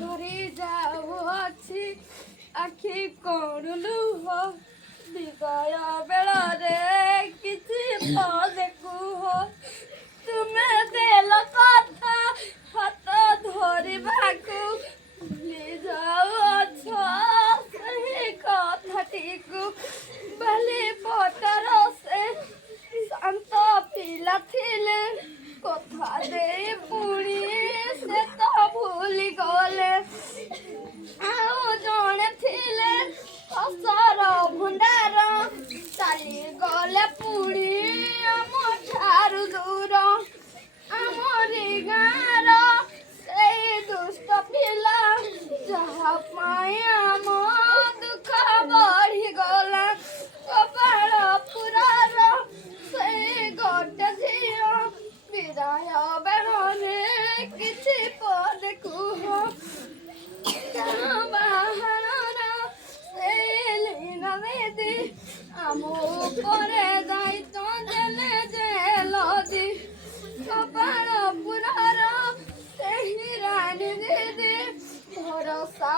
ଝରି ଯାଉଅଛି ଆଖି କଣ ଲୁହ ବିଦାୟ ବେଳରେ କିଛି ପଦେ କୁହ ତୁମେ ଦେଲ କଥା ହାତ ଧରିବାକୁ ଭୁଲି ଯାଉଅଛ ସେହି କଥାଟିକୁ ବାଲି ପଟର ସେ ଶାନ୍ତ ପିଲା ଥିଲେ କଥା ଦେଇ ପୁଣି ସେ ତ ଭୁଲି ଗଲେ ଆଉ ଜଣେ ଥିଲେ ହସର ଭଣ୍ଡାର ଚାଲିଗଲେ ପୁଣି ଆମ ଠାରୁ ଦୂର ଆମରି ଗାଁର ସେଇ ଦୁଷ୍ଟ ପିଲା ଯାହା ପାଇଁ ଆମ ଦୁଃଖ ବଢିଗଲା ଗୋପାଳପୁରର ସେଇ ଗୋଟେ ଝିଅ ବିଦାୟ ବେଳରେ କିଛି ପଦେ କୁହ ବାହାରର ସେଇ ଲୀନ ଦିଦି ଆମ ଉପରେ ଦାୟିତ୍ୱ ଦେଲେ ଜେଲଦି ଗୋପାଳପୁରର ସେହି ରାଣୀ ଦିଦି ଭରସା